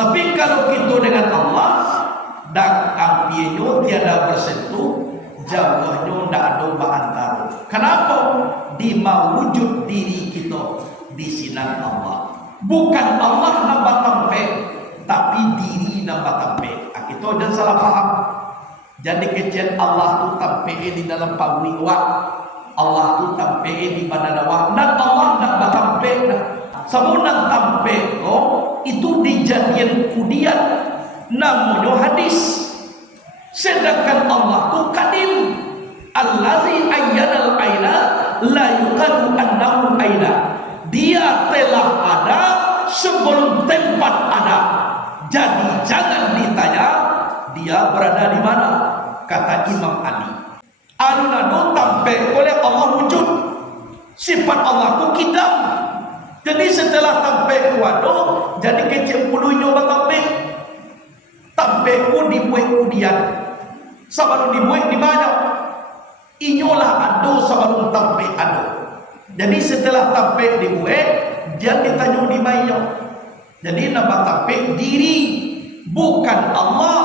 Tapi kalau kita dengan Allah, dak ampienyo tiada bersentuh, jauhnya ndak ada antara. Kenapa? Di mawujud diri kita di sinan Allah. Bukan Allah nambah tampe, tapi diri nambah tampe. Kita jangan salah paham. Jadi kecil Allah tu tampe di dalam pawiwa, Allah tu tampe di badan awak, dan Allah nambah tampe. Sabunan tampe itu dijadikan kudian, namanya hadis. Sedangkan Allah tu kadim. Allazi ayyanal aina la yuqadu annahu aina. Dia telah ada sebelum tempat ada. Jadi jangan ditanya dia berada di mana. Kata Imam Ali, alun-alun tampe oleh Allah wujud. Sifat Allah ku kidam. Jadi setelah tampe kuado, jadi kecil puluhnya batampe. Tampe ku dibuat kudian. Sabaru dibuat di mana? Inyolah ado sabaru tampe ado. Jadi setelah tampe dibuat, dia ditanya di mana. Jadi nama tampe diri, bukan Allah.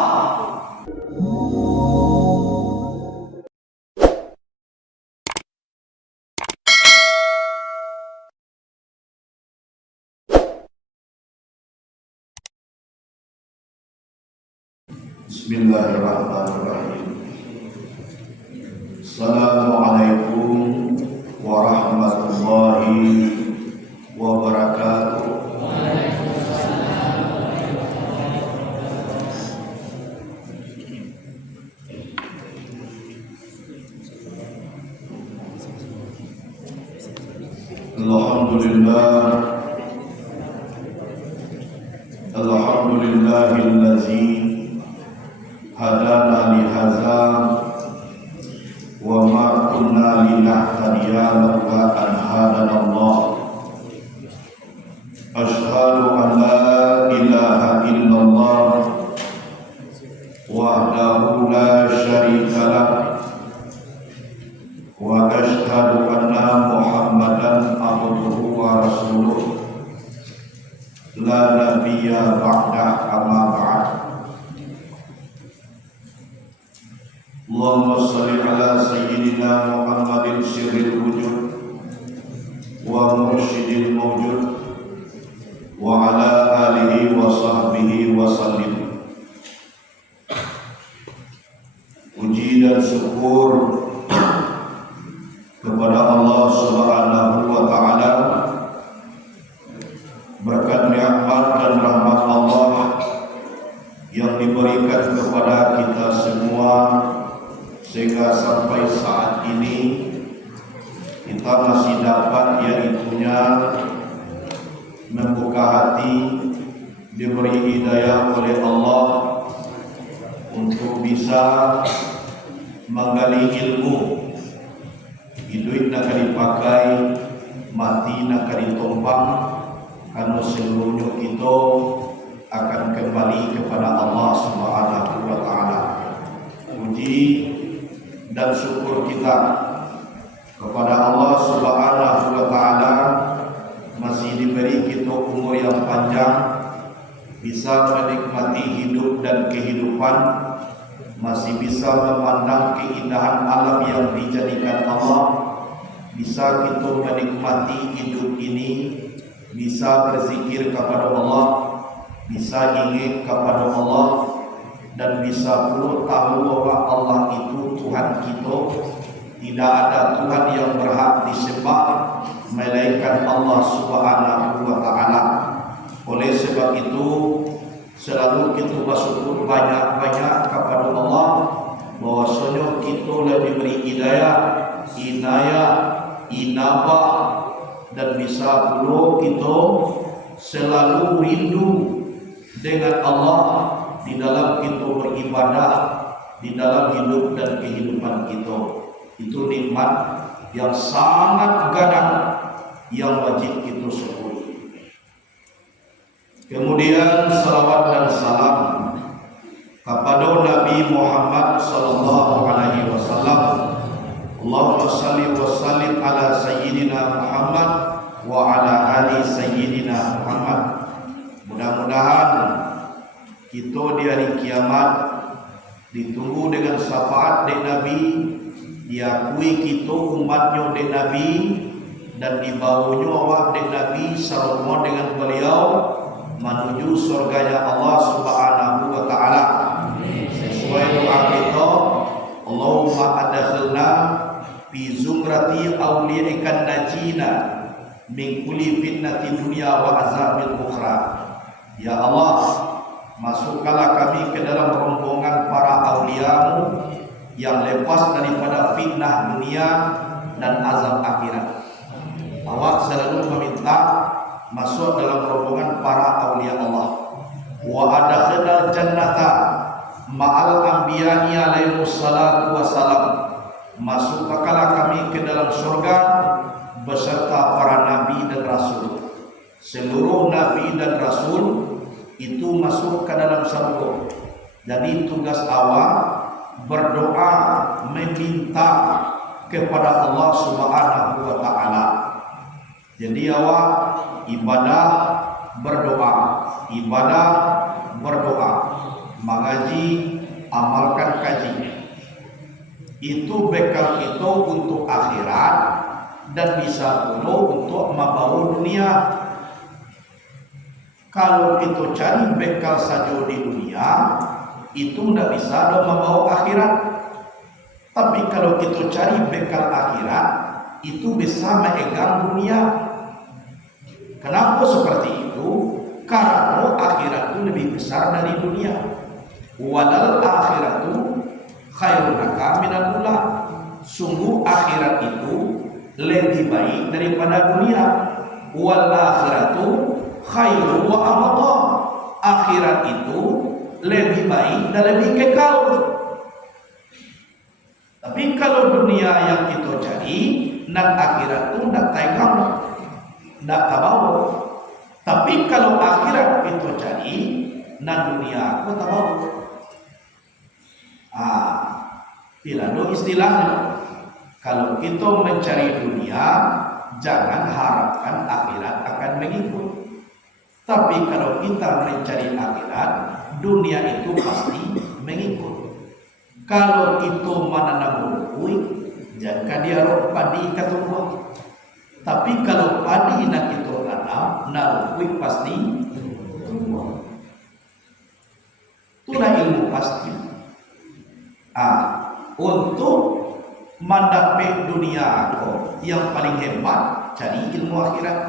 Bismillahirrahmanirrahim. Assalamualaikum warahmatullahi wabarakatuh. Alhamdulillahillazi hadana li hadza wa ma kunna linahtadiya laula an hadana Allah. Asyhadu an la ilaha illallah wahdahu la syarika lah wa asyhadu anna Muhammadan abduhu wa rasuluh la nabiyya ba'da amma ba'd. Allahumma salli ala sayyidina Muhammadin sirril wujud wa mursyidil mawjud wa ala alihi wa sahbihi wa sallim. Puji dan syukur kepada Allah Subhanahu wa taala, berkat nikmat dan rahmat Allah yang diberikan kepada kita semua, sehingga sampai saat ini kita masih dapat yaitunya membuka hati, diberi hidayah oleh Allah untuk bisa menggali ilmu. Hidup nak dipakai, mati nak ditumpang, karena seluruhnya kita akan kembali kepada Allah Subhanahu wa taala. Puji dan syukur kita kepada Allah Subhanahu wa taala masih diberi kita umur yang panjang, bisa menikmati hidup dan kehidupan, masih bisa memandang keindahan alam yang dijadikan Allah, bisa kita menikmati hidup ini, bisa berzikir kepada Allah, bisa ingin kepada Allah, dan bisa pula tahu bahwa Allah itu Tuhan kita. Tidak ada Tuhan yang berhak disembah melainkan Allah Subhanahu wa taala. Oleh sebab itu selalu kita bersyukur banyak-banyak kepada Allah bahwasanya kita lebih diberi hidayah, inayah, inabah, dan bisa pula kita selalu rindu dengan Allah di dalam kita beribadah, di dalam hidup dan kehidupan kita. Itu nikmat yang sangat gadang yang wajib kita syukuri. Kemudian salawat dan salam kepada Nabi Muhammad sallallahu alaihi wasallam. Allahumma shalli wa sallim ala sayyidina Muhammad wa ala ali sayyidina Muhammad. Mudah-mudahan kita di hari kiamat ditunggu dengan syafaat dari Nabi, diakui kita umatnya dari Nabi, dan dibawanya awak dari Nabi sarwa dengan beliau menuju surganya Allah Subhanahu wa taala. Sesuai doa kita, Allahumma adkhilna fi zumrati awliyaikan najina min kulli fitnati dunya wa azabil ukhra. Ya Allah, masukkanlah kami ke dalam rombongan para auliamu yang lepas daripada fitnah dunia dan azab akhirat. Awak selalu meminta masuk dalam rombongan para aulia Allah. Wa adkhilnal jannata ma'al anbiya'i alaihimus salatu wassalam. Masukkanlah kami ke dalam surga beserta para nabi dan rasul. Seluruh nabi dan rasul itu masuk ke dalam surga. Jadi tugas awak berdoa meminta kepada Allah Subhanahu wa taala. Jadi awak ibadah berdoa, mengaji, amalkan kaji. Itu bekal kita untuk akhirat dan bisa pula untuk membawa dunia. Kalau kita cari bekal saja di dunia, itu tidak bisa membawa akhirat. Tapi kalau kita cari bekal akhirat, itu bisa memegang dunia. Kenapa seperti itu? Karena akhirat itu lebih besar dari dunia. Wadal akhiratu khairun laka minal ula. Sungguh akhirat itu lebih baik daripada dunia. Wal akhiratu khairun wa abqa. Akhirat itu lebih baik dan lebih kekal. Tapi kalau dunia yang kita cari, dan akhirat itu tidak tegang, tidak tahu. Tapi kalau akhirat kita cari, dan dunia aku tahu. Tidak ada istilahnya. Kalau kita mencari dunia, jangan harapkan akhirat akan mengikut. Tapi kalau kita mencari akhirat, dunia itu pasti mengikut. Kalau kita menanam buih, jangan dia padi ketumbuh. Tapi kalau padi nak kita tanam, buih pasti tumbuh. Itulah ilmu pasti. Untuk mendapat dunia yang paling hebat, cari ilmu akhirat.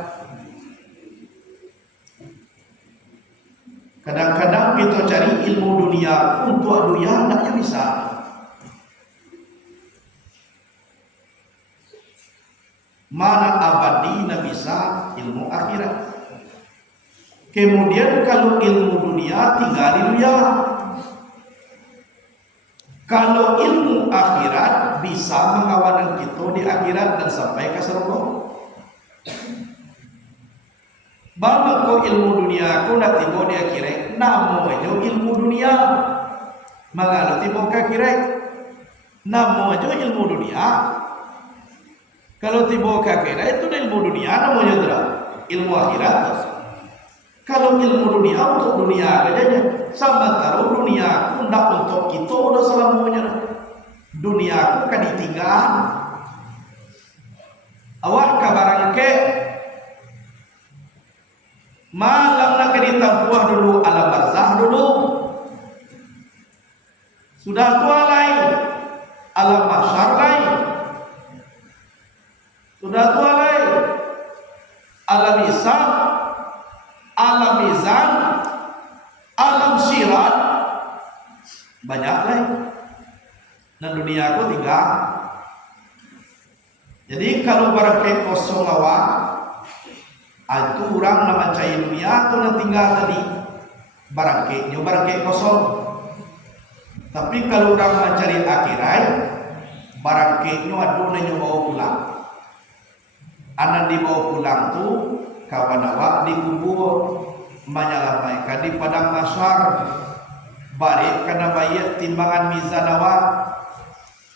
Kadang-kadang kita cari ilmu dunia untuk dunia tidak bisa. Mana abadi tidak bisa ilmu akhirat. Kemudian kalau ilmu dunia tinggal di dunia. Kalau ilmu akhirat bisa mengawalan kita di akhirat dan sampai ke surga. Bapa ko ilmu dunia ko nak tibo di akhirat, namo aja ilmu dunia. Mangalo tibo ke akhirat, namo aja ilmu dunia. Kalau tibo ke akhirat itu ilmu dunia, namanya adalah ilmu akhirat. Kalau ilmu dunia untuk dunia aja, sama taruh dunia aku ndak untuk kita udah selamanya. Dunia aku kan ditinggal. Awak kabaran ke malam nak ditampuah dulu alam barzah dulu. Sudah tua lain, alam mahsyar lain. Sudah tua lain, alam hisab, alam mizan, alam sirat, banyak lain. Dan dunia aku tinggal. Jadi kalau barangkali kosong awak, itu orang nama cahaya dunia atau nak tinggal tadi barangkali kosong. Tapi kalau orang mencari akhirat, barangkali ada yang bawa pulang. Anak dibawa pulang tu kawan awak dikubur, menyalamaikan di padang mahsyar. Balik karena bayar timbangan mizan awak,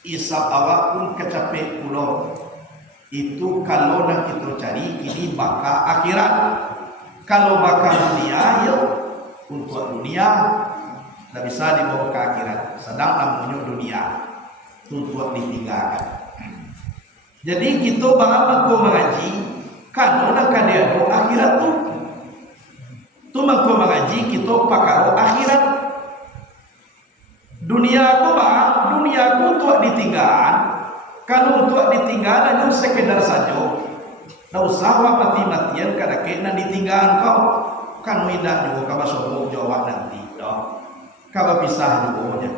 isap awak pun kecapek pulau. Itu kalau nak kita cari ini bakal akhirat. Kalau bakal dunia, ya untuk dunia, tidak bisa dibawa ke akhirat. Sedang namanya dunia untuk ditinggalkan. Jadi kita bahagia mengaji kalau nak dia akhirat tu mako mengaji kita pakaro akhirat. Dunia ku tuak ditinggal. Kalau tuak ditinggal hanya sekedar saja. Tak usah mati-matian kada kena ditinggal kau. Kan tidak juga kau sombong jawab nanti. Kau pisah juga.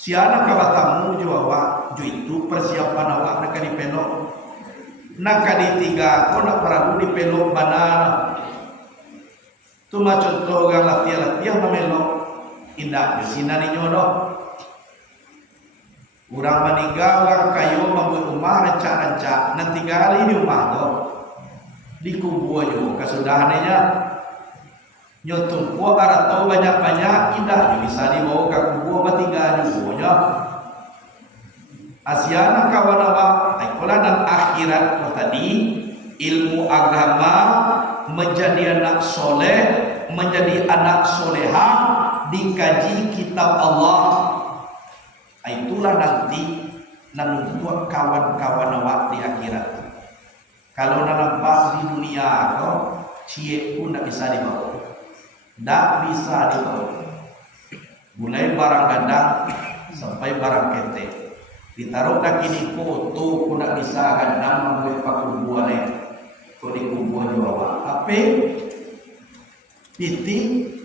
Siapa kau tamu jawab itu persiapan awak nak dipelok. Nak ditinggal kau nak perahu dipelok benar. Tu macam contoh orang latihan memelok. Indah di sini ni nyodoh. Orang meninggal, orang kayu membuat rumah rancak-rancak. Nanti kali di rumah tu dikubur juga kesudahannya. Nyotumpu atau banyak-banyak indah bisa dibawa ke kubur bertinggal juga. Asiana kawan awak, ikolah dan akhirat tadi ilmu agama menjadi anak soleh, menjadi anak soleha, dikaji kitab Allah. Itulah nanti nanti kawan-kawan awak di akhirat. Kalau nampak di dunia kau, cie pun tak bisa dibawa, tak bisa dibawa. Mulai barang gandang sampai barang ketek, ditaruh dah kini foto pun tak bisa gandang sampai pakai buah kau dikubur juga. Apa? Titik.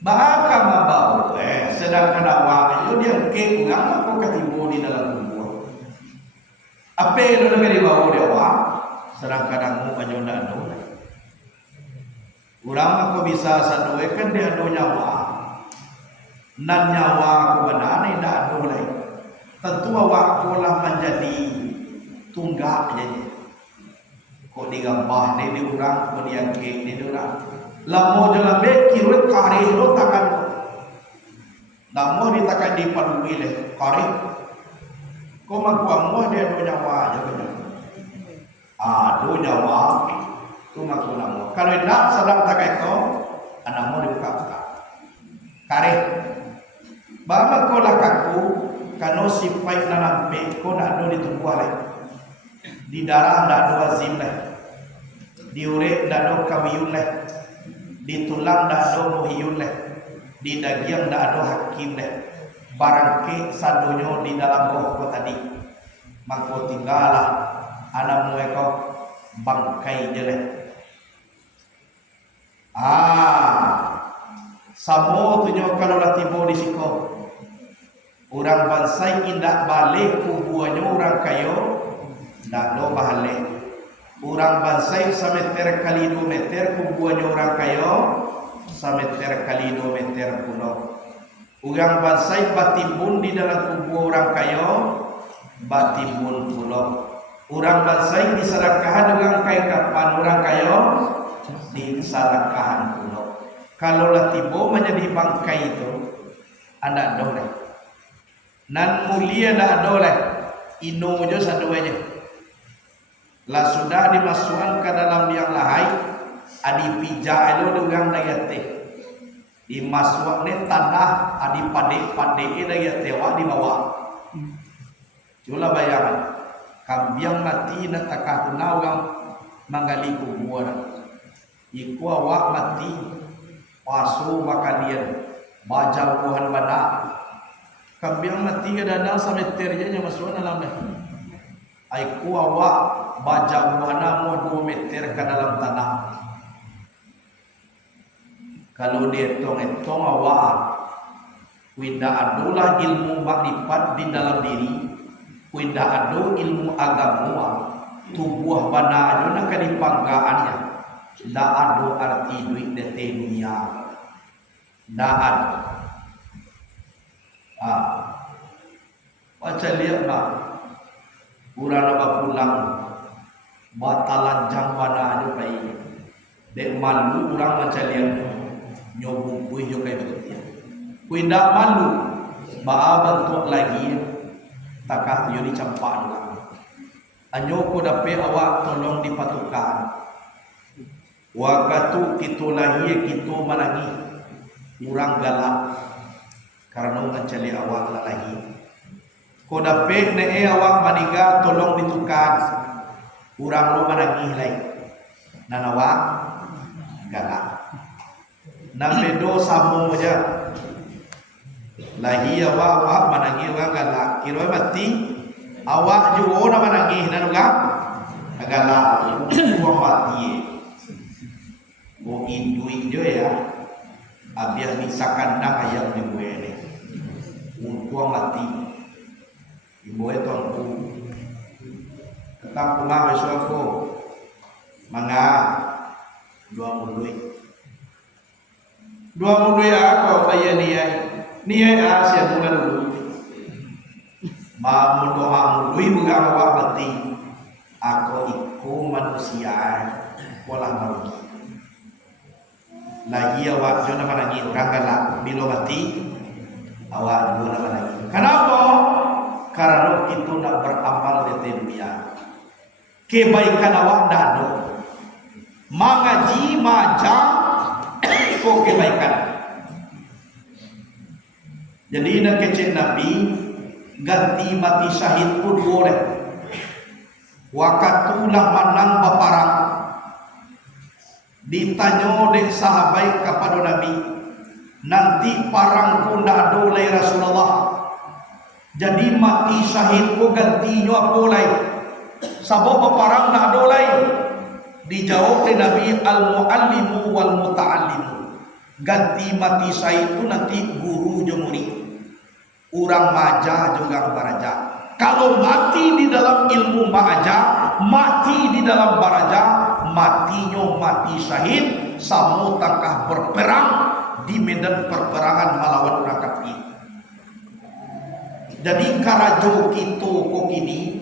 Bahkan membawa, sedangkan awak itu dia ke kurang aku ketipu di dalam kubur. Apa itu nak dibawa dia awak? Sedangkan aku penyoda ada. Kurang aku bisa sadue kan dia ada nyawa. Nan nyawa aku benar ni tidak ada lagi. Tentu awak pula menjadi tunggak jadi. Kau digambah ni di orang, kau diangkat ni di orang. Lamo jalan be kirut kari lo takkan. Lamo ditakan di padui le kari. Kau makuang dia do nyawa aja kan. Do nyawa tu maku namo. Kalau tidak sedang takai kau, anakmu dibuka-buka. Kari. Bama kau lakaku kano sipai nanampe kau nak do ditubuh le. Di darah nak do azim le. Di urek nak do kawiyun le. Di tulang dah ada muhiyun leh, di daging dah ada hakim leh. Barangke sadonyo di dalam roh ko tadi, mangko tinggalah anak mueko bangkai je leh. Samo tunyo kalau lah tibo di siko. Orang bansai indak balik kubuanyo orang kayo, ndak do bahale. Orang bansai sameter kali 2 meter kubuannya orang kayo sameter kali 2 meter pulau. Orang bansai batimbun di dalam kubu orang kayo batimbun pulau. Orang bansai diserakahan dengan kai kapan orang kayo diserakahan pulau. Kalau lah tibo menjadi bangkai itu anda doleh. Nan mulia anda doleh. Ino jo saduanya. Lah sudah dimasukkan ke dalam liang lahai, adi pijak itu dengan dayate. Dimasukkan ni tanah, adi pade dayate wa di bawah. Cula bayangan, kambiang mati nak takah tunau orang manggali kubur. Iku awak mati, pasu makalian, baca buhan bana. Kambiang mati ke danau sameternya masukkan dalam ni. Aiku awak baca buana mu 2 meter ke dalam tanah. Kalau dia tong awak, kuinda adulah ilmu makrifat di dalam diri, kuinda adu ilmu agama, tubuh bana adu nak dipanggaannya. Da adu arti duit de dunia. Da adu. Baca lihat nak. Urang nak pulang batalan jambana aja pai. Dek malu urang macam liang nyobung kui jo kai betul. Kui ndak malu ba bentuk lagi takah yo dicampak juga. Anyo ko dape awak tolong dipatukan. Waktu kita lahir kita menangi orang galak karena mencari awak lagi. Kau dapat ne awak maniga tolong ditukar orang lo menangi lagi. Dan awak galak. Nampedo samo aja. Lagi awak menangi awak galak. Kira mati awak juga nak menangi dan awak galak. Awak mati. Mau induit je ya, abis bisa kandang ayam di gue ni, untuk mati, ibu itu aku, ketang rumah besokku, mangga, 20 aku saya niai asia bulan dulu, mau doa dulu bukan awak mati, aku ikut manusia, pola manusia. Lagi awak jona lagi orang galak bila mati awak jona lagi. Kenapa? Karena itu nak beramal di dunia. Kebaikan awak dah ada. Mengaji maja ko kebaikan. Jadi nak kecek Nabi ganti mati syahid pun boleh. Wakatulah manang baparang. Ditanya oleh sahabat kepada Nabi, nanti parangku ndak ada oleh Rasulullah. Jadi mati syahidku gantinya apa oleh? Sabab parang ndak ada oleh. Dijawab oleh Nabi, al-muallimu wal muta'allimu. Ganti mati syahid itu nanti guru je murid. Orang maja juga baraja. Kalau mati di dalam ilmu maja, mati di dalam baraja, matinya mati syahid samo tangkah berperang di medan perperangan melawan orang kafir. Jadi karajo kita kok ini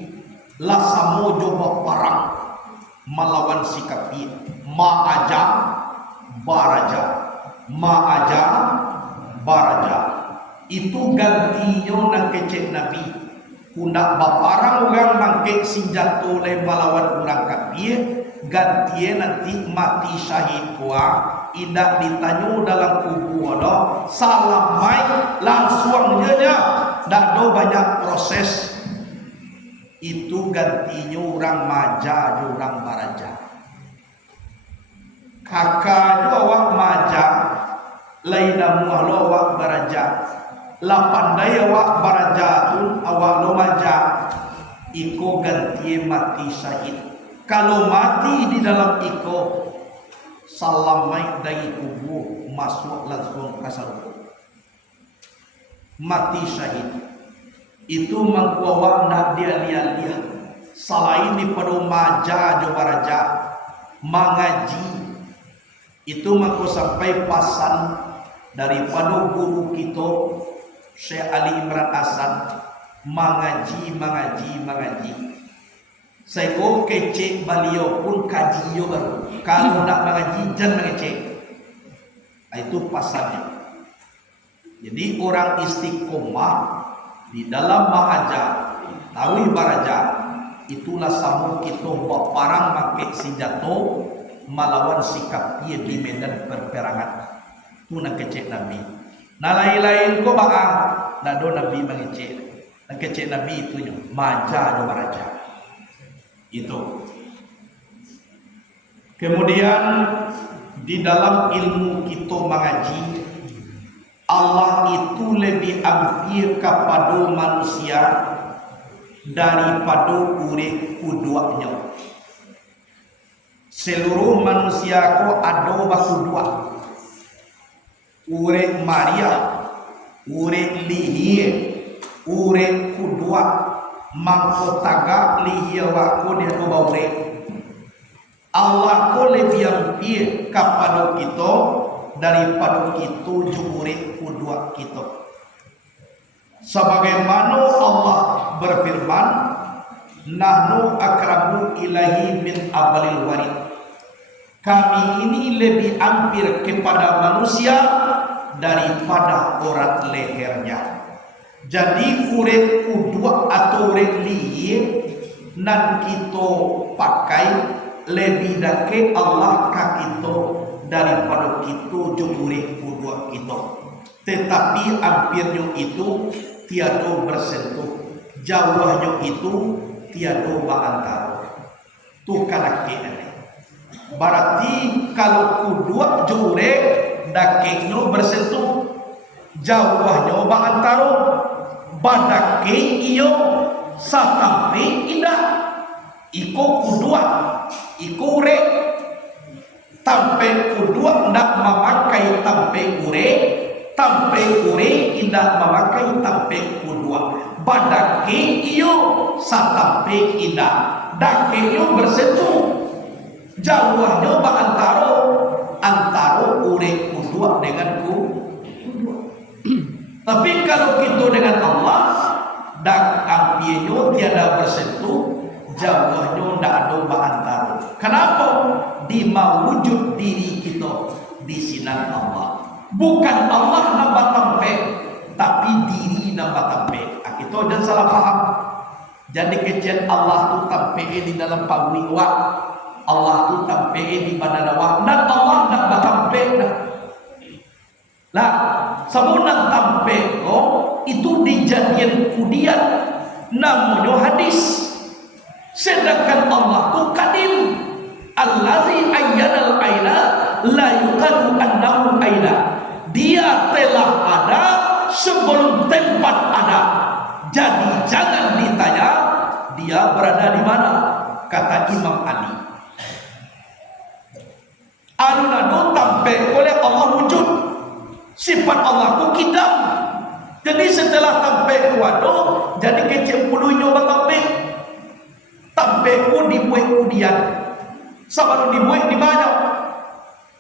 lah samo coba perang melawan si kafir. Ma'aja baraja, ma'aja baraja. Itu gantinya nak kecek Nabi. Kundak baparang orang mangke senjata oleh melawan orang kafir. Gantian nanti mati syahid kuah indak ditanya dalam kubur ada salam mai langsung nya dak ada banyak proses itu gantinya orang maja orang baraja kakak awak maja lain namu awak baraja la pandai awak baraja tu awak lo maja iko gantian mati syahid. Kalau mati di dalam iko salam mai dari kubur masuk langsung ke surga. Mati syahid itu mengkuawak nak dia lihat selain daripada maja jawaraja mengaji itu mengku sampai pasan daripada guru kita Syekh Ali Imran Hasan mengaji. Saya kau kecek beliau pun kaji yo baru. Kalau nak mengaji jangan mengecek. Itu pasalnya. Jadi orang istiqomah di dalam mahaja, tawi baraja, itulah sama kita bawa parang pakai senjata melawan sikap dia di medan perperangan. Itu nak kecek Nabi. Nah lain-lain ko baang, nak do Nabi mengecek. Nak kecek Nabi itu yo maja do baraja. Itu. Kemudian di dalam ilmu kita mengaji, Allah itu lebih ampir kepada manusia daripada urip kuduanya. Seluruh manusia ko ada baku dua. Urip Maria, urip lihie, urip kudua. Mangko tagak liya wako dia do baure. Allah ko lebih ampir kepada kita daripada kita jumure kedua kita. Sebagaimana Allah berfirman, nahnu akrabu ilahi min abalil warid. Kami ini lebih ampir kepada manusia daripada urat lehernya. Jadi urip kudua atau urip liye nan kita pakai lebih dake Allah ka kita daripada kita jumure kedua kita. Tetapi hampirnya itu tiada bersentuh, jauhnya itu tiada berantara. Tu kadake ane. Berarti kalau kedua jure dakeknya bersentuh, jauhnya berantara, badake iyo satampe indah. Iko kedua, iko ure, tampe kedua ndak memakai tampe ure, tampe ure indah memakai tampe kedua. Badake iyo satampe indah, dake iyo bersentuh, jauhnya antara ure kedua dengan kedua. Tapi kalau kita dengan Allah, dak ampienyo tiada bersentuh, jauhnya ndak ada antara. Kenapa? Di mawujud diri kita di sinan Allah. Bukan Allah nambah tampe, tapi diri nambah tampe. Kita jangan salah paham. Jadi kecil Allah tu tampe di dalam pawai wa, Allah tu tampe di badan wa, dan Allah nambah tampe dah. Lah, semuanya tampe ko itu dijadikan kudian, namanya hadis. Sedangkan Allah tu kadim, allazi ayyanal aina la yuqadu annahu aina. Dia telah ada sebelum tempat ada. Jadi jangan ditanya dia berada di mana, kata Imam Ali. Anu tampe oleh Allah wujud. Sifat Allah ku kidam. Jadi setelah tampe kuado, jadi kecil puluhnya batampe. Tampe ku dibuat kudian. Sebelum dibuat di mana?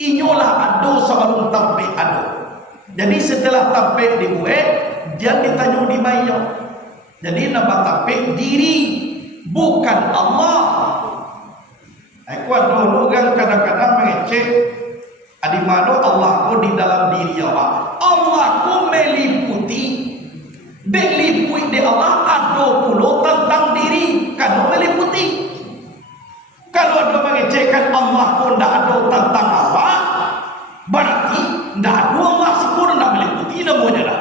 Inyolah ado sebelum tampe ado. Jadi setelah tampe dibuat, dia ditanya di mana? Jadi nama tampe diri, bukan Allah. Aku dulu kan kadang-kadang mengecek di mana Allah ku di dalam diri awak. Allah ku meliputi, diliputi di Allah ada puluh tentang diri, kan meliputi. Kalau ada mengecekkan Allah ku tidak ada tentang awak, berarti tidak ada Allah sempurna meliputi namanya dah.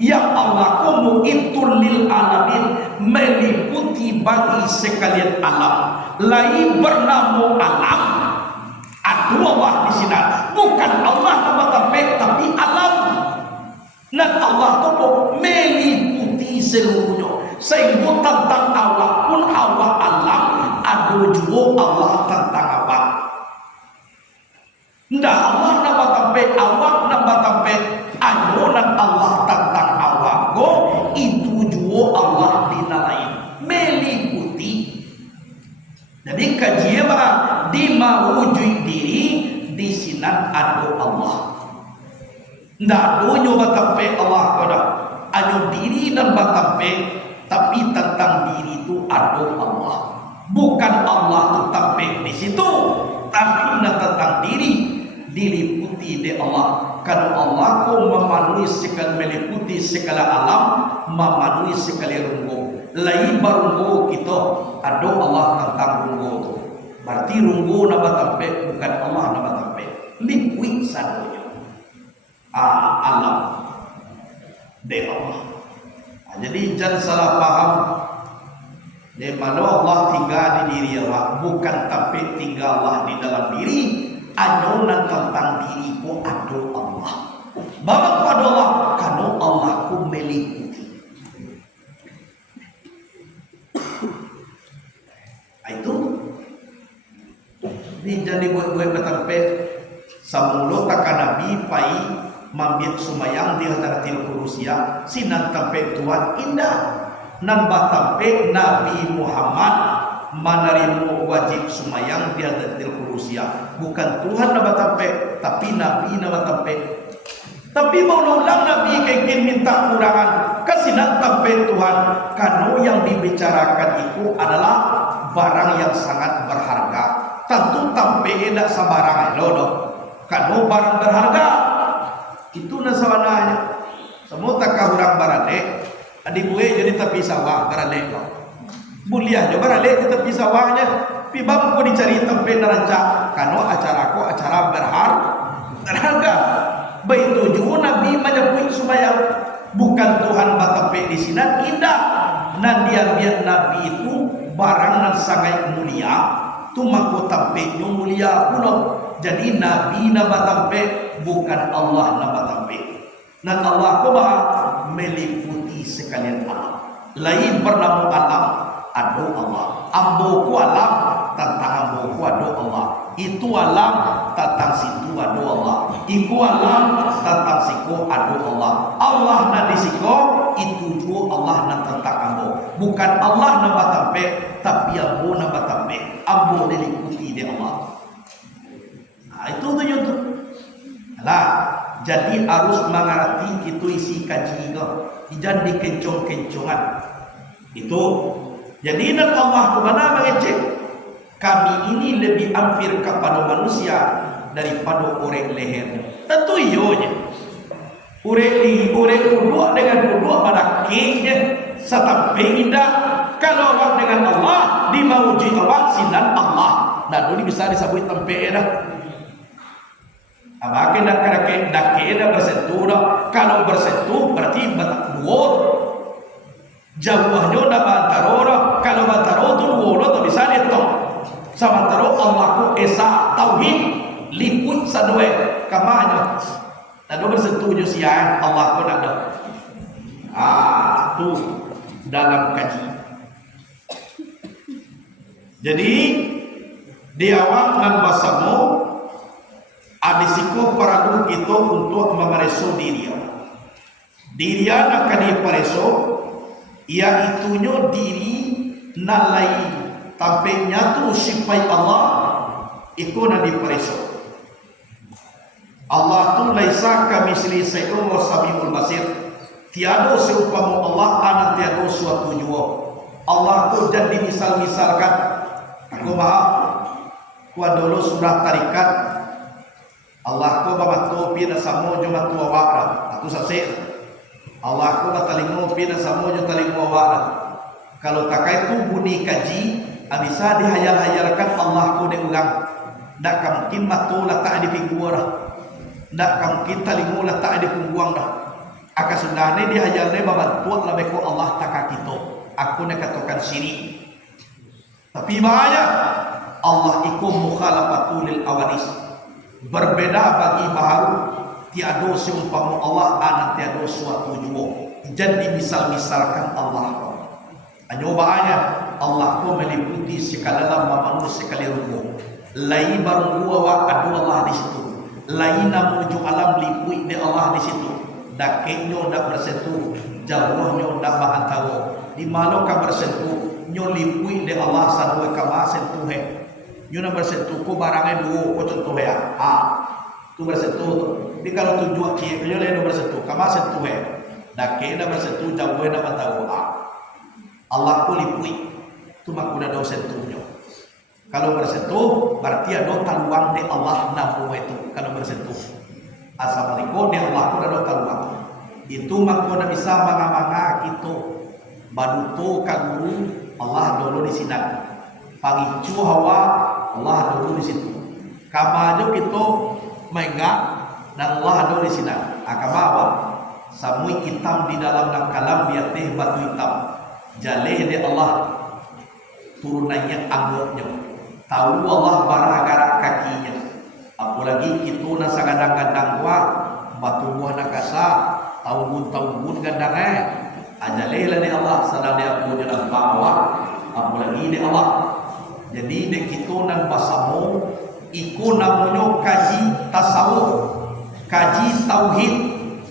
Yang Allah ku mu'itul lil alamin, meliputi bagi sekalian alam. Lain bernama alam. Ada Allah di sini, bukan Allah nama tapi alam. Dan Allah tu meliputi seluruhnya. Sehingga tentang Allah pun Allah alam, ada juga Allah tentang awak. Ndak Allah nama awak nama adonan Allah tentang awak. Go itu juga Allah dinalai meliputi. Jadi kajian di mawujud diri di sinan ada Allah. Ndak ada nyoba tampe Allah pada ada diri dan batampe, tapi tentang diri itu ada Allah. Bukan Allah tu tampe di situ, tapi tentang diri diliputi di Allah. Karena Allah ku memenuhi segala, meliputi segala alam, memenuhi segala runggu. Lain barunggu kita ada Allah tentang runggu tu. Berarti runggu nama tampe bukan Allah nama tampe. Lipui sadonya. Alam de Allah. Jadi jangan salah paham. Di mana Allah tinggal di diri Allah, bukan tapi tinggal Allah di dalam diri. Adonan tentang diriku ada Allah. Bapak ku ada Allah, karena Allah ku meliputi. Itu ini jadi gue betampe samulo takkan Nabi pai mambit sumayang di hadaratil kurusia sinan tampe Tuhan indah nan batampe Nabi Muhammad manarimu wajib sumayang di hadaratil kurusia, bukan Tuhan na batampe tapi Nabi na batampe. Tapi mau ulang Nabi kengkin minta kurangan kasinan tampe Tuhan, karena yang dibicarakan itu adalah barang yang sangat berharga. Tentu tampe tidak sembarangan loh, karena barang berharga itu nasawananya. Semua tak kahurang barade, adik gue jadi tapi sawah barade kok. Mulia aja barade di tepi sawahnya. pi bangku dicari tempat neraca kano acara ko acara berharga. Baik tujuan Nabi menyebut supaya bukan Tuhan batampe di sini indah. Nan dia biar Nabi itu barang nan sangat mulia, tu mako tampe mulia puno. Jadi Nabi na batampe bukan Allah na batampe. Nan Allah ko maha meliputi sekalian alam. Lain bernama alam ado Allah. Ambo ku alam tentang ambo ku ado Allah. Itu alam tentang situ ado Allah. Iku alam tentang siku ado Allah. Allah na di siko itu juga Allah na tentang ambo. Bukan Allah na batampe tapi ambo na batampe. Ambo diliputi di Allah. Nah, itu tujuan tu. Lah, jadi harus mengerti itu isi kaji itu. Jangan dikencong-kencongan. Itu. Jadi dan Allah kemana mengecek? Kami ini lebih hampir kepada manusia daripada orang leher. Tentu iyonya. Orang kedua dengan kedua pada keknya sampai indah. Kalau awak dengan Allah dimauji awak sinan Allah. Dan ini bisa disebut tempe dah. Abakin dak kena bersentuh dah. Kalau bersentuh berarti bertakbur. Jauhnya dah bantaro dah. Kalau bantaro tu wolo tu bisa ditok. Samantaro Allah ku esa tauhid liput sadue kamanya. Tado bersentuh jo sia Allah ku nak dah. Tu dalam kaji. Jadi di awal nan basamu adisiko paragu kita untuk memereso diri. Diri akan dipereso iaitunya diri nalai tampaknya tu sipai Allah itu na dipereso. Allah tu laisa kamisli syai'un wa samiul basir. Tiada seumpama Allah ana tiada suatu jua. Allah tu jadi misal-misalkan. Aku maaf, ku dulu surah tarikat Allah ku bamatu pina samo juma tua wakra aku sasir Allah ku batalingo pina samo juma talingo wakra. Kalau takai tu bunyi kaji bisa dihayal-hayalkan Allah ku de ulang ndak mungkin matu letak di pinggul dah, ndak mungkin talingo letak di pungguang dah. Aka sundane dihayalne babantu lebih ku Allah taka kita aku nak katakan syirik. Tapi bahaya Allah ikum mukhalafatul lil awadis. Berbeda bagi baharu tiada seumpama Allah anak tiada suatu jua. Jadi misal-misalkan Allah. Hanya bahaya Allah ku meliputi segala manusia sekali rumo. Lain baru gua adu Allah di situ. Lain menuju alam lipui di Allah di situ. Dakenya dak bersentuh, jauhnya dak bahantau. Di mana ka bersentuh nyo lipui de Allah sadue kama sentuh he nyo na bersentuh ko barangnya duo ko contoh ya tu bersentuh di kalau tujuan kie nyo le bersentuh kama sentuh he dake na bersentuh jauh na batau Allah ko lipui tu makuda do sentuh nyo. Kalau bersentuh berarti ada taluang de Allah namu itu kalau bersentuh assalamualaikum de Allah ko do taluang itu makuda bisa manga-manga gitu baduto kaguru Allah dulu di sini, pangicu hawa Allah dulu di situ. Kamaju kita mega dan Allah dulu di sini. Akamawa samui hitam di dalam nangkalam biateh batu hitam. Jaleh de Allah turunannya anggotnya. Tahu Allah baragara kakinya. Apalagi kita nasa gadang-gadang gua batu buah nakasa tahu bun gadangnya. Ajaleh lah ni Allah sadang dia punya dalam bawa apalagi ni Allah. Jadi dek kita nan basamu iku namanya kaji tasawuf, kaji tauhid,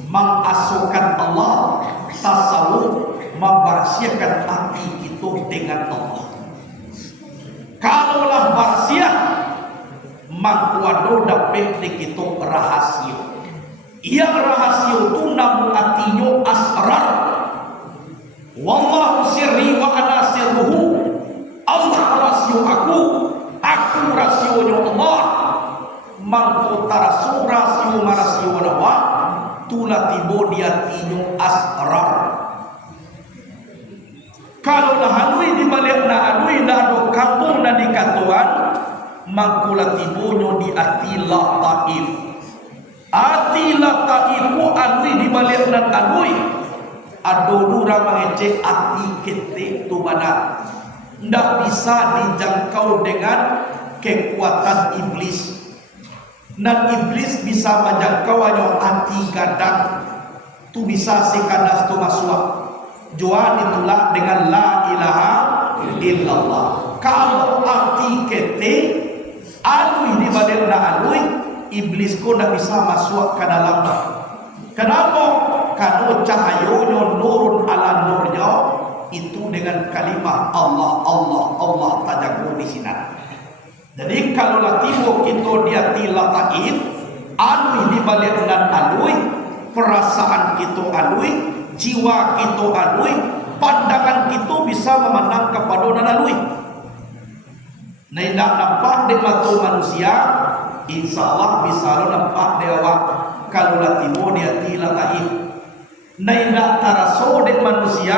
mengasuhkan Allah, tasawuf membersihkan hati kita dengan Allah. Kalaulah bersih mangkuado dapat di kita rahasia. Yang rahasia itu namun artinya asrar. Wallahu sirri wa ana sirruhu. Allah rasio aku rasionya Allah. Mangko tarasu rasio marasio Allah. Tula tibo dia tinyo asrar. Kalau lah halui di balik na halui dah do kampung na di katuan, mangkula tibonyo di Atila Taif. Atila Taifu halui di balik na halui. Adolura mengecek ati kete tu mana. Ndak bisa dijangkau dengan kekuatan iblis. Dan iblis bisa menjangkau hanya hati gadang. Tu bisa si kadas tu masuk. Jual itulah dengan la ilaha illallah. Kalau arti kete alui di badan alui, iblis ko tidak bisa masuk ke dalamnya. Kenapa? Karena cahayanya nurun ala nurnya itu dengan kalimat Allah Allah Allah tajago di sini. Jadi kalau latibo kita dia tila taif alui di badan alui, perasaan kita alui, jiwa kita alui, pandangan kita bisa memandang kepada alui. Nah, tidak nampak di mata manusia, insya Allah bisa lo nampak di awak. Kalau latimo dia tila taif. Nah, tidak taraso di manusia,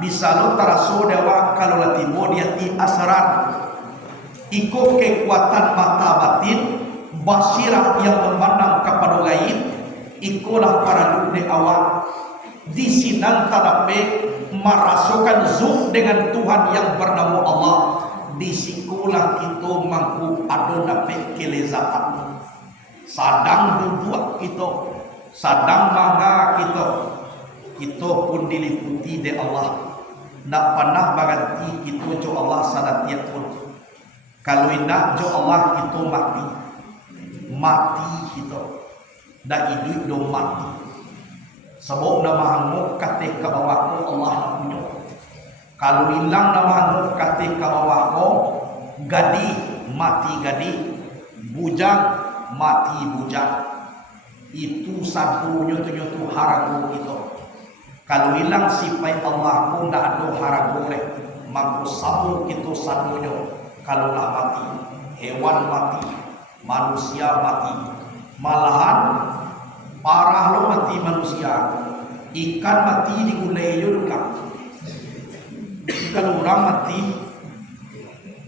bisa lo taraso di awak. Kalau latimo dia ti asrar. Iko kekuatan mata batin, basirah yang memandang kepada gaib, ikolah para di awak. Di sinan tanape merasukan zoom dengan Tuhan yang bernama Allah. Di sikulah kita mampu ado dapat kelezatan. Sadang duduk kita, sadang mangga kita pun diliputi de Allah. Nak pernah berganti kita jo Allah sadatiap pun. Kalau indah jo Allah kita mati kita. Dah hidup do mati. Sebab nama hanguk kata ke bawahku Allah punya. Kalau hilang nama hanguk kata ke bawahku, gadi mati gadi, bujang mati bujang. Itu satunya tu haragu itu. Kalau hilang sifat Allah pun tidak ada haragu leh. Mampu sabu itu satunya. Kalau lah mati, hewan mati, manusia mati, malahan parah lo mati manusia, ikan mati di gulai juga. Kalau orang mati,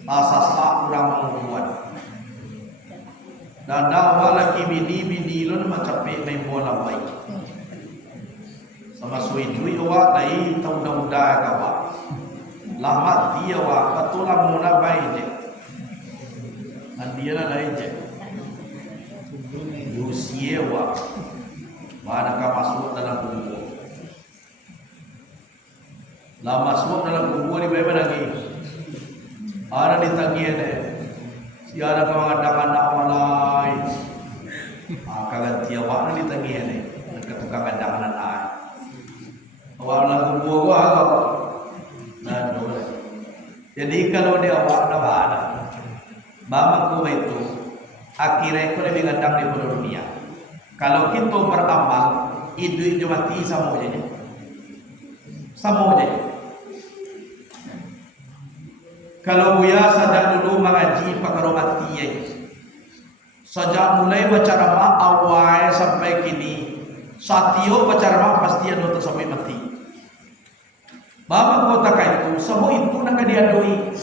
asas orang membuat. Dan dah lagi bini lo macam main bola baik. Sama suai duit awak lagi tahu dah kawan. Lah mati awak betul lah mula baik je. Nanti lah lain je. Usia awak. Manakah masuk dalam kubur? Lah masuk dalam kubur ni bagaimana lagi? Ada ditagih ada. Si ada kemangandang anak walai. Kagan tiawak ni ditagih ada. Dekat tukang kandang anak. Awak dalam kubur gua agak. Nah, dole. Jadi kalau dia awak dah ada. Bama ku itu akhirnya ku lebih kandang di dunia. Kalau kita beramal, hidup je mati sama aja. Sama aja. Kalau buya sejak dulu mengaji perkara mati ya. Sejak mulai baca ramah awal sampai kini, satio baca ramah pasti ada sampai mati. Bapa kota itu, semua itu nak dia doi.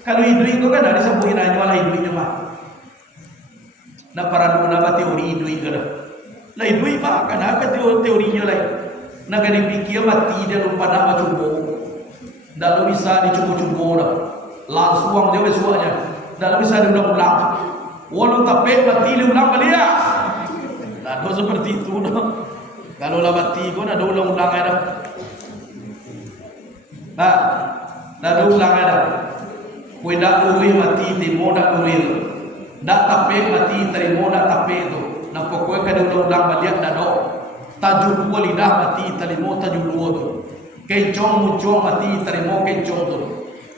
Kalau hidup itu kan ada semua aja malah hidup cuma. Nak para nama teori hidup itu dah. Lah hidup mah kan ada teorinya lain. Nak dipikir mati dia lupa nama cubo. Dah lo bisa dicubo-cubo dah. Langsung dia besuanya. Dah lo bisa diulang-ulang. Walau tapi mati diulang kali ya. Dah do seperti itu dah. Kalau lah mati kau dah ulang-ulang ada. Nah, dah ulang ada. Kau dah urui mati timo dah uril. Dah tapi mati terimo dah tapi itu. Nampak kau kada ulang balik dah do. Tajuk dua lidah mati terimo tajuk dua tu. Kencong muncul mati terimo kencong tu.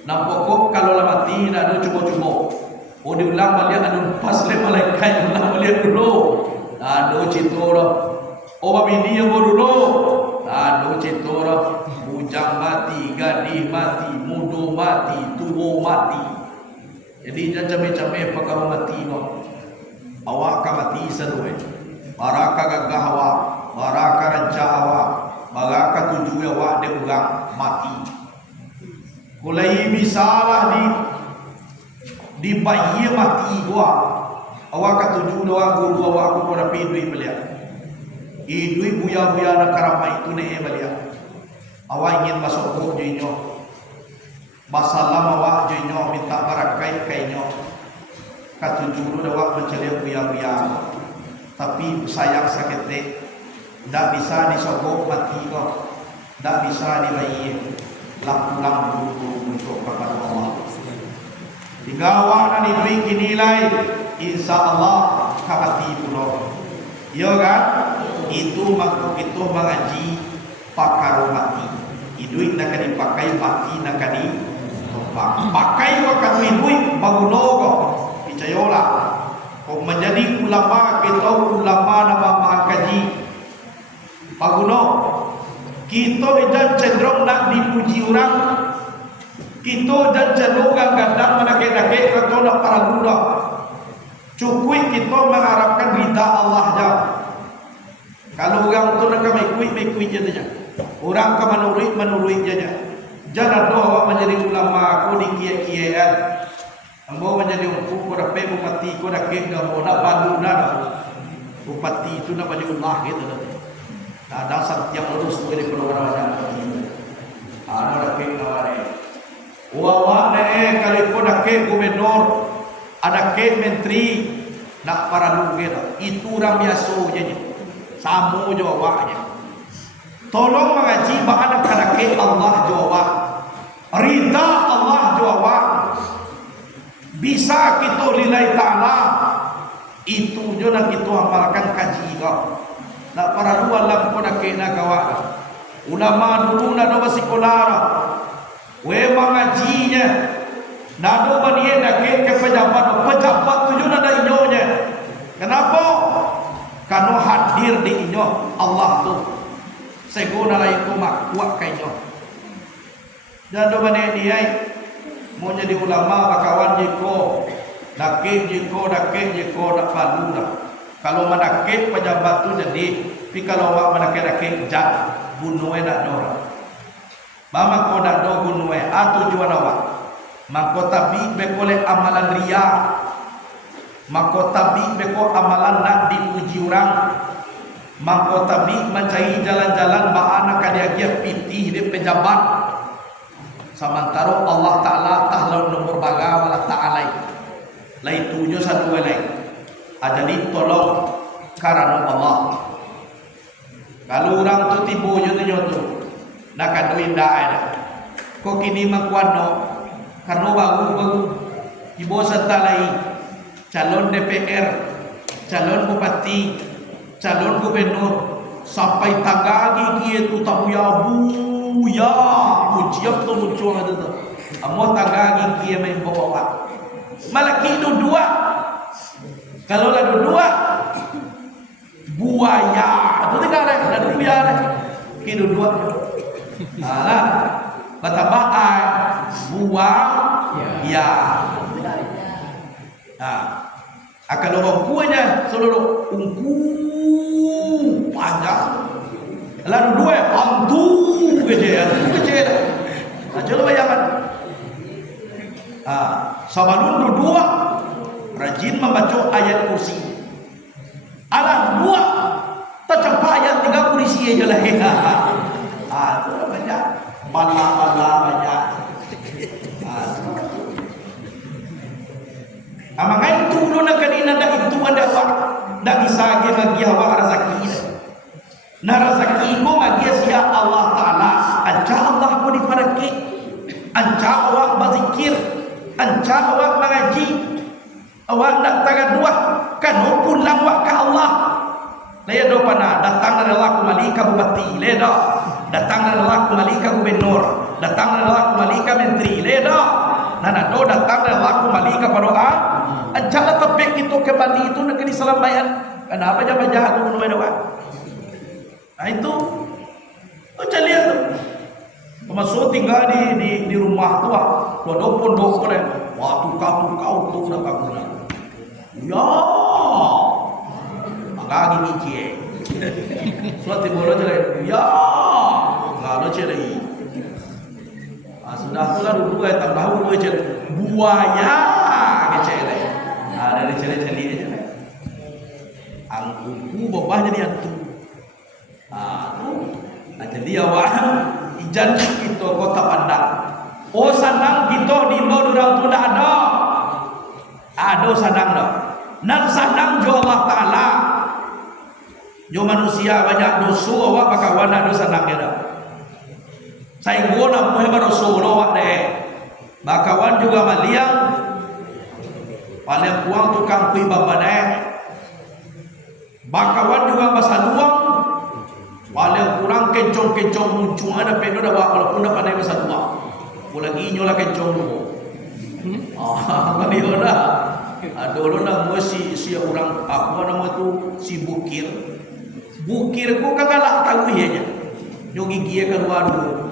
Nampak kau kalau lah mati dah do cubo-cubo. Oh diulang balik anu pas le malaikat ulang balik dulu. Dah do cito dah. Oh babini yang dulu. Dah do cito dah. Bujang mati, gadis mati, muda mati, tua mati. Jadi macam-macam perkara mati no. Awak ka mati sedue. Baraka gagah awak, baraka ranca awak, baraka tujuh awak dia ulang mati. Kulai misalah di bayi mati gua. Awak ketujuh doa guru awak aku pada pidui beliau. Idui buya-buya nak karamai itu ne beliau. Awak ingin masuk gua jinyo. Basalam awak jinyo minta barakai kainyo. Ketujuh doa mencelia buya-buya. Tapi sayang sakit deh. Tak bisa disogok mati kau. Tak bisa dibayi. Pulang buru-buru untuk kepada Allah. Tinggal awak nanti duit nilai, insya Allah kapati pulau. Ya kan? Itu mengaji pakar mati. Duit nak dipakai mati nak ditumpak. Pakai waktu duit baguno kok. Percayalah. Kau menjadi ulama kita ulama nama makaji. Baguno. Kita dan cenderung nak dipuji orang. Kita dan cenderung kadang menakik-nakik atau nak para guna. Cukup kita mengharapkan ridha Allah saja. Kalau orang tu nak mengikut je saja. Orang ke menurut je. Jangan doa menjadi ulama aku di kia-kiaan. Ambo menjadi umpu ko dapat bupati ko dakik dah mo nak padu dah. Bupati itu nak bagi Allah gitu dah. Ada setiap urus dari pengeluaran ada dakik naware. Wawa ne kali ko dakik gubernur, ada ke menteri nak para luge dah. Itu orang biasa je. Samu jawabnya. Tolong mengaji bahan kadake Allah jawab. Ridha Allah jawab. Bisa kita lillahi ta'ala. Itu je nak kita amalkan kaji kau. Nak para luar lah ko dakik nak kawak. Ulama dulu nak do sekolah. We mengajinya. Nado bani dakik ke pejabat tu je nak ada inyonya. Kenapa? Karena hadir di inyo Allah tu. Segona lain tu mak kuat kainyo. Dan do bani dia mau jadi ulama bakawan jiko dakik jiko nak palu dah. Kalau menakik pejabat tu jadi, tapi kalau awak menakik jat bunuh nak dora. Mama ko nak do bunuh tujuan awak. Mako tabi bekole amalan ria. Mako tabi beko amalan nak dipuji orang. Mako tabi mencari jalan-jalan baana kadiagia pitih di pejabat. Samantara Allah Ta'ala tahlon nomor baga wala ta'alai. Lai tujuh satu walai. Jadi tolong karena Allah. Kalau orang tu tibo tu nak kaduin dah ada. Kok kini makuano karena bagu ibu serta lain calon DPR, calon bupati, calon gubernur sampai tagagi kia tu tabuya buya ujiap tu muncul ada tu. Amo tagagi kia main bawa. Malaki dua. Kalau lalu dua buaya itu tinggal lalu buaya kita dua lah batabaan buaya akan orang kuanya seluruh ungku panjang lalu dua hantu kecil coba bayangan sabalun dua rajin membaca ayat kursi. Alah dua tercempak ayat 3 kursi aja lah. Itu banyak. Bala banyak. Amangai itu lu nak kanina dak itu anda awak dak bisa ge bagi awak rezeki. Na rezeki ko bagi sia Allah Taala. Anca Allah ko diparaki. Anca awak berzikir. Anca awak mengaji. Awak nak tangan dua kan pulang wak ke Allah. Ledo pana datang dari Allah kembali ke bupati. Ledo datang dari Allah kembali ke gubernur. Datang dari Allah kembali ke menteri. Ledo nana do datang dari Allah kembali ke paroa. Anjala tepek itu kembali itu nak diselambaian. Kenapa jangan jahat tu menurut doa? Nah itu macam lihat tu. Masuk tinggal di rumah tua. Dua pondok kau wah tukau tu nak aku. Ya, agak gini cie. Suatu bola je, ya, lalu cie lagi. Sudah dah tu lah dulu tak tahu dua je buaya kecele. Dari cele-cele aja lah. Angkuku babah jadi hantu. Tu. Jadi awak ijan itu kota pandang. Oh sanang kita di bawah orang tu dah ada. Ada sanang dah. Nan sanang jo Allah Taala. Jo manusia banyak dosa awak bakawan ada sanang dia dah. Saya guna punya dosa awak deh. Bakawan juga maliang. Paling kuang tukang kui babane. Bakawan juga bahasa luang. Paling kurang kencong-kencong muncung ada pedo dah walaupun dah pandai bahasa luang. Lagi nyola kencong dulu. Dia dah. Ada orang nak si orang apa nama tu si bukir. Bukir ku kagak tahu ianya. Nyo gigi keluar dulu.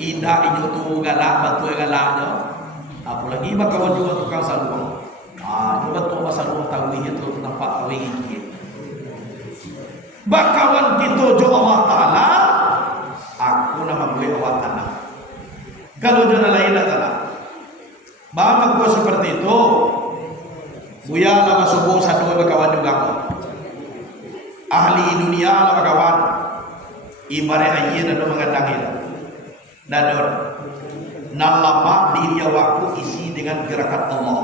Indah inyo tu galak batu galak dah. Apalagi bakawan juga tukang saluang. Juga tu masa lu tahu ini tu nampak tahu ini. Bakawan kita jo Allah Taala, aku nama gue Allah Taala. Kalau jangan lain Taala, bapa gue seperti itu. Buya lama subuh satu bakawan juga. Ahli dunia lah bakawan. Ibarat ayat dan mengendangi. Dador. Nalama diri awakku isi dengan gerakan Allah.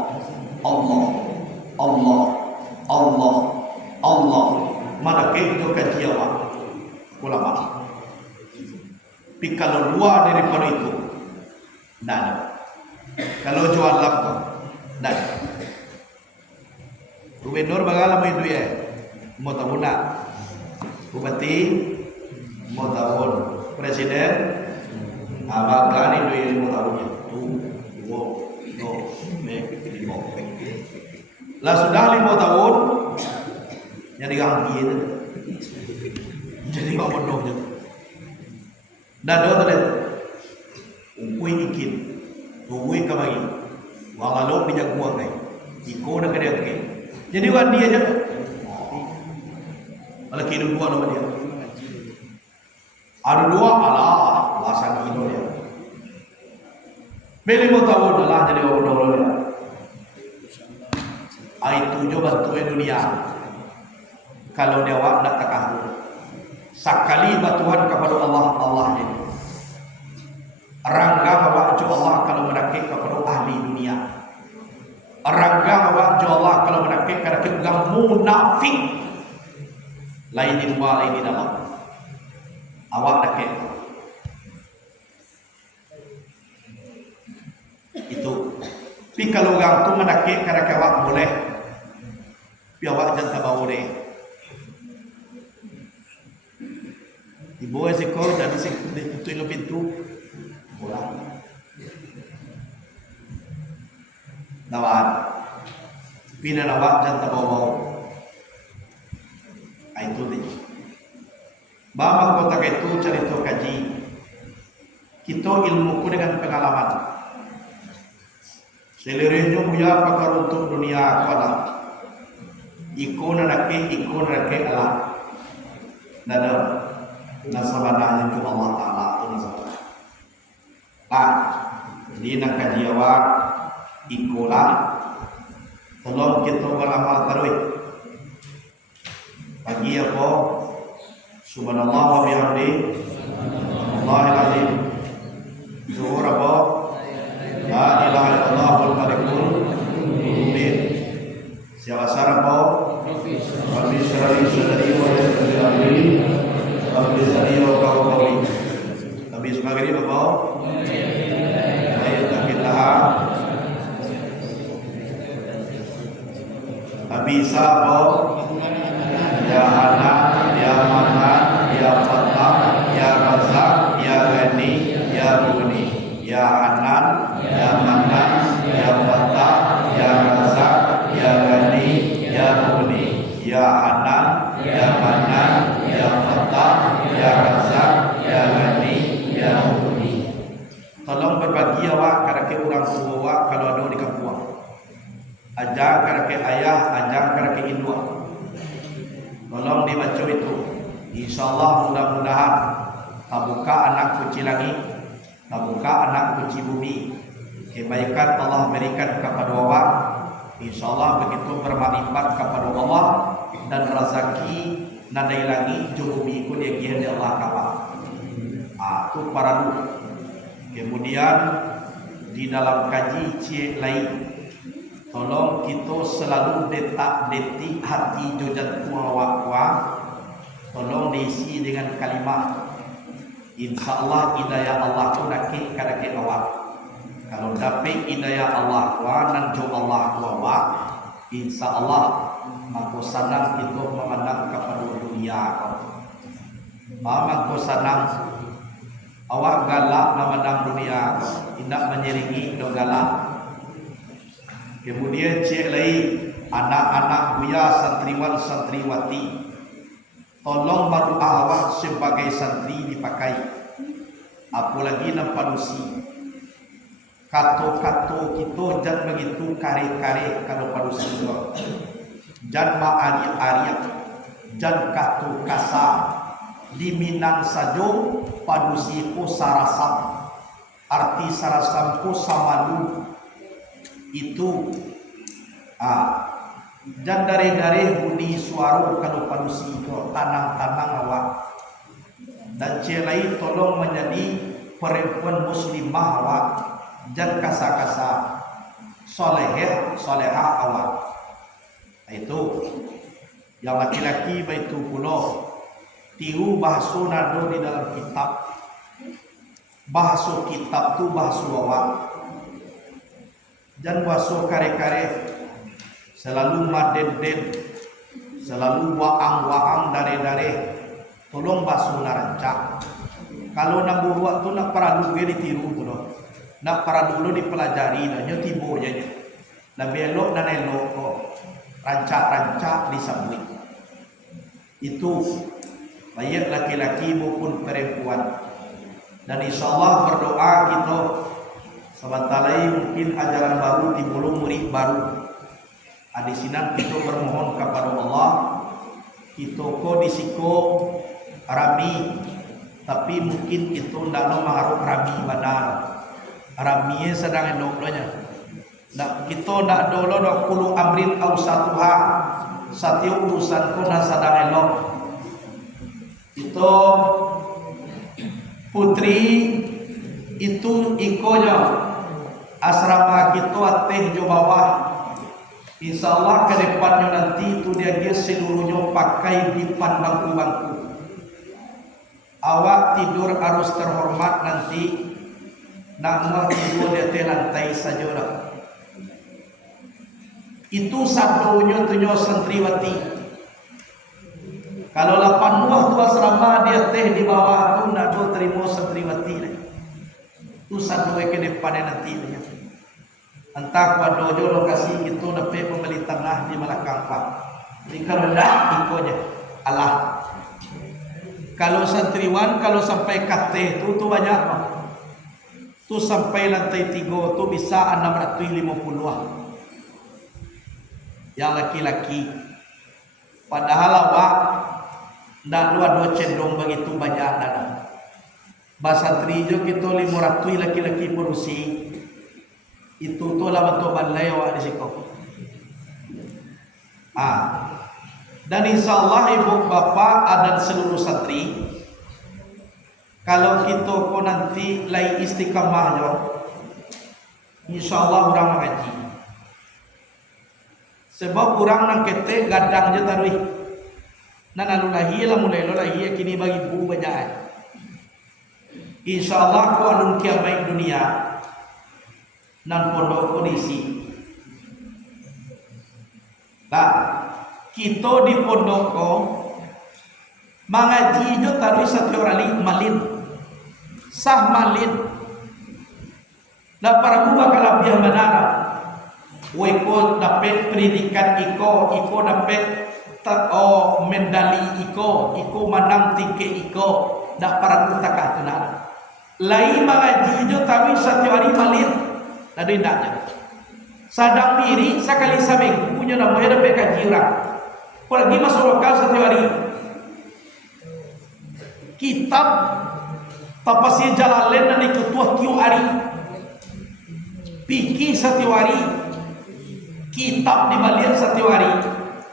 Allah, Allah, Allah, Allah. Mana kau kaji awak? Ulama. Tapi kalau luar daripada itu, dan kalau jual laku, dan gubernur bagaimana itu ya? Mau tahu nak? Bupati mau tahu, presiden, abang kan itu yang mau tahunya. Lah sudah 5 tahun jadi ganti itu. Jadi kau bodohnya. Dan doa tadi, ungkui ikin, ungkui kabagi, wangalok bijak buang kai, iko nak kerja kai. Jadi wan dia je. Malah kira dua nama dia. Ada dua Allah, lasan itu dia. Beli 5 tahun dah jadi bodoh dia. Itu juga bantuan dunia. Kalau dia awak nak takahur, sekali bantuan kepada Allah, Allah ini. Rangga awak jo Allah kalau menakik kepada ahli dunia. Rangga awak jo Allah kalau menakik kepada kegang munafik. Lain di luar, lain di dalam. Awak nakik. Itu. Tapi kalau orang tu menakik kepada awak boleh. Biawak jangan tahu deh. Ibu esok jadi itu pintu bola. Nawar. Pina nawar jangan tahu. Itu deh. Bapa kota itu cerita kaji. Kita ilmu dengan pengalaman. Seluruhnya punya pakar untuk dunia pada. Ikon rake Allah. Nada nasabana yang Allah Taala itu nasabana. Jadi nak kaji awak ikola. Tolong kita beramal tarawih. Pagi apa? Subhanallah wa bihamdi. Allahul azim. Zuhur apa? La ilaha illallah wal malikul mu'min. Siapa apa? Rabbi syrah li sadri wa yassir li amri. Rabbi sadri wa qawli. Habis maghrib apa? Ayatakillah. Habis apa? Ya Hanan, Ya Manan, Ya Fattah, Ya Razzaq, Ya Ghani, Ya Mughni. Ya Hanan, Ya Manan, Ya Fattah, Ya Razzaq, Ya Ghani, Ya Mughni. Ya Hanan, Ya Manan, Ya Fattah, Ya Razzaq, Ya Ghani, Ya Mughni. Tolong berbagi awak kerana orang tua awak kalau ada di kampung. Ajar kerana ayah, ajar kerana induk. Tolong dibaca itu. InsyaAllah mudah-mudahan buka anak kecil lagi Nabuka anak kunci bumi. Kebaikan Allah berikan kepada awak. InsyaAllah begitu bermakrifat kepada Allah dan rezeki nadai lagi bumi ikut yang dia Allah kawan. Itu para dulu. Kemudian di dalam kaji cik lain, tolong kita selalu detik hati jojan awak. Tolong diisi dengan kalimat InsyaAllah hidayah Allah tu nakik kadake awak. Kalau dapat hidayah Allah nan jo Allah awak, InsyaAllah aku senang kita memandang kepada dunia. Aku senang awak galak memandang dunia, tidak menyiringi do galak. Kemudian cik lain, anak-anak buya santriwan santriwati, tolong baru awak sebagai santri dipakai. Apalagi nak padusi. Kato-kato kita jangan begitu kare-kare kalau padusi kita. Jangan ma'ari-ari, jangan kato kasar. Di Minang sajo padusi ko sarasam. Arti sarasam ko samalu. Itu dan dari budi suara kalau padusi ko tanang-tanang awak. Dan celai tolong menjadi perempuan muslimah awak, jangan kasar-kasar, solehah awak. Itu yang laki-laki baitu pulau tiu bahasa nado di dalam kitab. Bahasa kitab tu bahasa awak. Jangan bahasa kare-kare, selalu maden-den, selalu waang-waang dare-dare. Tolong basuh narancak. Kalau nak buat tu nak perlu dia ditiru tu loh. Nak perlu dipelajari dah nyo tibo je. Nak belok dan elok kok. Rancak-rancak disambui. Itu baik laki-laki maupun perempuan. Dan insyaallah berdoa kita sebentar lagi mungkin ajaran baru dimulai murid baru. Di sini kita bermohon kepada Allah. Kita ko disiko rami, tapi mungkin itu tidak mengharap rami benar. Rami sedang eloknya. Kita tidak dulu dak kulu amrin au satuha. Satu urusan pun sedang elok. Itu putri itu ikonya asrama kita ateh jo bawah. InsyaAllah ke depannya nanti itu dia seluruhnya pakai dipan bangku-bangku. Awak tidur harus terhormat nanti. Nak tidur di atas lantai saja dah. Itu sabdonya tunyo santriwati. Kalau 8 buah tu asrama di atas di bawah tu nak terima santriwati. Itu sabdo ke depannya nanti. Entah kuado jo lokasi itu dapat membeli tanah di Malakang Pak. Jadi kalau dah ikonya Allah. Kalau santriwan kalau sampai kate itu banyak pak. Tu sampai lantai 3 tu bisa 650 ah. Yang laki-laki. Padahal awak ndak dua cendong begitu banyak dana. Basantri jo kita 500 laki-laki berusi. Itu tu lah bentuk balai awak di situ. Dan insyaallah ibu bapa dan seluruh santri, kalau kita ko nanti lai istiqamahnya, insyaallah orang mengaji. Sebab orang nang kete gadang je tarui. Nan alulahi lah mulai lolahi kini bagi bu banyak. Insyaallah ko alun kiamai dunia. Nan pondok kondisi. Nah, kita di pondok ko mengaji jo tarui satu orang malin. Sah malin. Lah para buah kalabia manara. Iko dapat pendidikan iko dapat medali iko menang tinggi iko dak para takah tunan. Lai mengaji jo tarui satu hari malin. Tadi ndaknya. Sadang diri sekali seminggu punya namanya dapat kaji orang. Apalagi masuk lokal satu hari. Kitab Tapasi jalan lain dan ikut tua tiu hari. Pikir satu hari. Kitab di balian satu hari.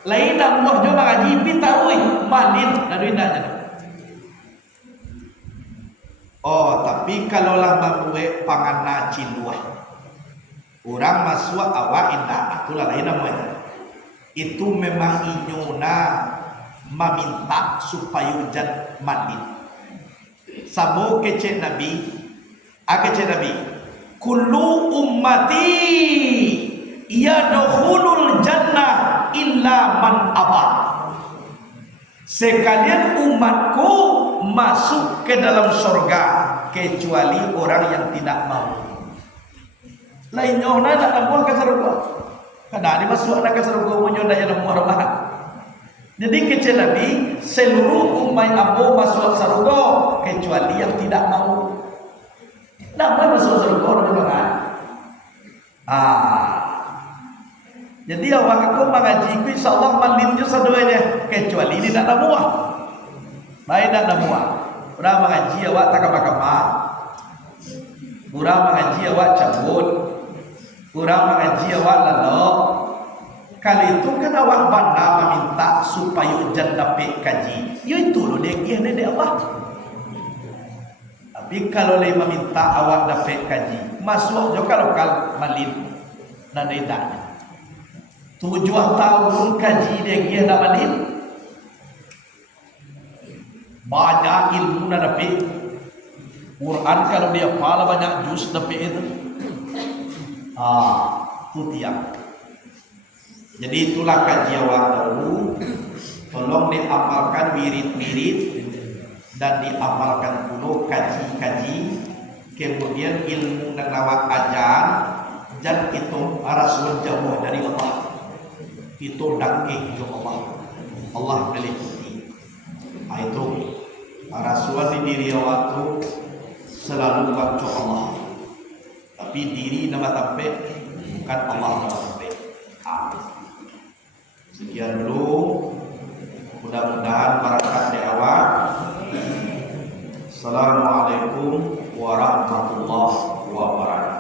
Lain dah muah jo mengaji pitarui malin dan duit nak. Oh, tapi kalau lah mamue pangan cinduah. Orang masuk awak indah, itulah lain namanya. Itu memang inyona meminta supaya hujan malin. Sabo kecek Nabi, kecek Nabi. Kullu ummati yadkhulul jannah illa man aba. Sekalian umatku masuk ke dalam surga kecuali orang yang tidak mau. Lainnya orang nak nabuah ke surga. Karena dia masuk nak ke surga punya daya nabuah rumah. Jadi kecil Nabi seluruh umat Abu masuk surga kecuali yang tidak mau. Nak mau masuk surga orang kan? Jadi awak aku mengaji ku insyaallah malinju saduanya kecuali dia nak nabuah. Baik nak nabuah. Orang mengaji awak tak kama-kama. Orang mengaji awak cabut. Kurang mengaji awak lalu. Kali itu kan awak banda meminta supaya hujan dapat kaji. Ya itu loh dia dari Allah. Tapi kalau dia meminta awak dapat kaji, masuk juga lokal malin dan idahnya. 7 tahun kaji dia nak malin. Banyak ilmu nak dapat. Quran kalau dia pala banyak juz dapat itu. Itu tiap. Jadi itulah kaji awak dahulu. Tolong diamalkan wirid-wirid dan diamalkan pula kaji-kaji. Kemudian ilmu dan awak ajar dan itu rasul jauh dari Allah. Itu dakik ke Allah. Allah meliputi. Itu rasul di diri awak tu selalu baca Allah. Tapi diri nama sampai bukan Allah nama sampai. Sekian dulu. Mudah-mudahan barakat di awal. Assalamualaikum warahmatullahi wabarakatuh.